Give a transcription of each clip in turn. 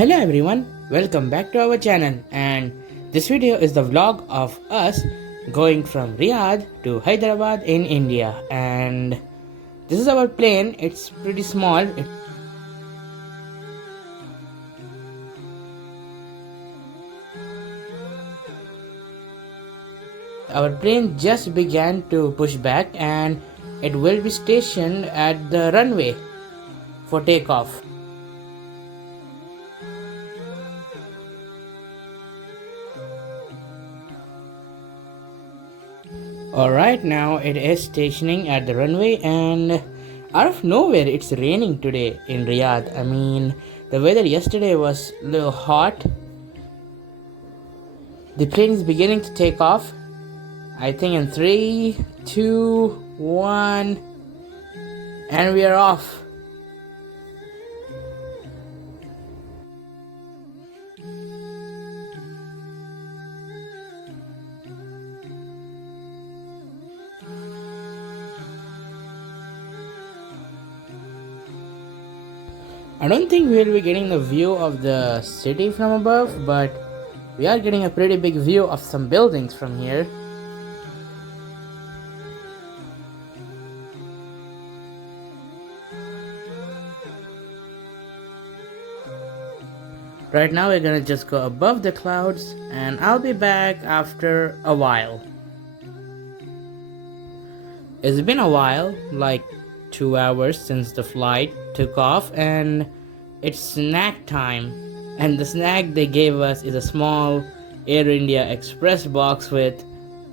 Hello everyone, welcome back to our channel, and this video is the vlog of us going from Riyadh to Hyderabad in India. And this is our plane. It's pretty small. Our plane just began to push back and it will be stationed at the runway for takeoff. Alright, now it is stationing at the runway, and out of nowhere it's raining today in Riyadh. I mean, the weather yesterday was a little hot. The plane is beginning to take off. I think in 3, 2, 1, and we are off. I don't think we'll be getting the view of the city from above, but we are getting a pretty big view of some buildings from here. Right now we're gonna just go above the clouds, and I'll be back after a while. It's been a while, like 2 hours since the flight took off, and it's snack time. And the snack they gave us is a small Air India Express box with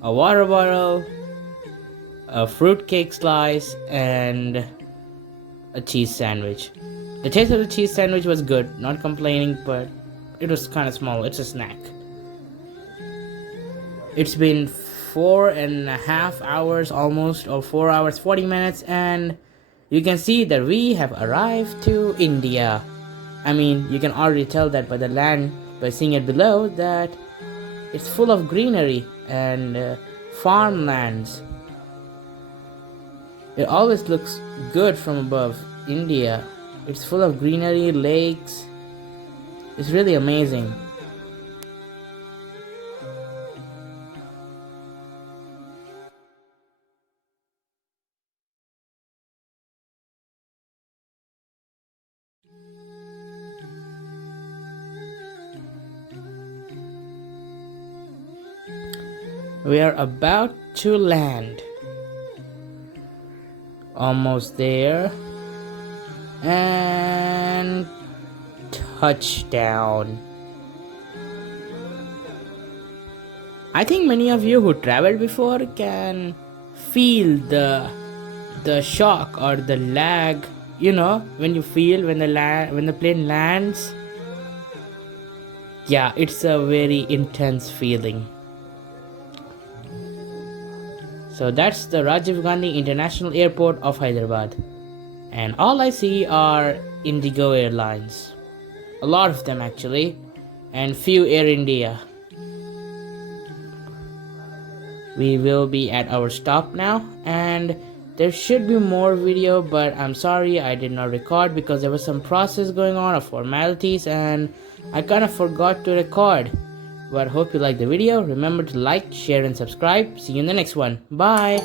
a water bottle, a fruitcake slice, and a cheese sandwich. The taste of the cheese sandwich was good, not complaining, but it was kind of small. It's a snack. It's been 4.5 hours almost, or 4 hours 40 minutes, and you can see that we have arrived to India. I mean, you can already tell that by the land, by seeing it below, that it's full of greenery and farmlands. It always looks good from above. India, it's full of greenery, lakes. It's really amazing. We are about to land. Almost there. And touchdown. I think many of you who traveled before can feel the shock or the lag, when you feel when the plane lands. Yeah, it's a very intense feeling. So that's the Rajiv Gandhi International Airport of Hyderabad. And all I see are Indigo Airlines. A lot of them actually. And few Air India. We will be at our stop now. And there should be more video, but I'm sorry I did not record because there was some process going on of formalities and I kind of forgot to record. But hope you liked the video. Remember to like, share and subscribe. See you in the next one. Bye.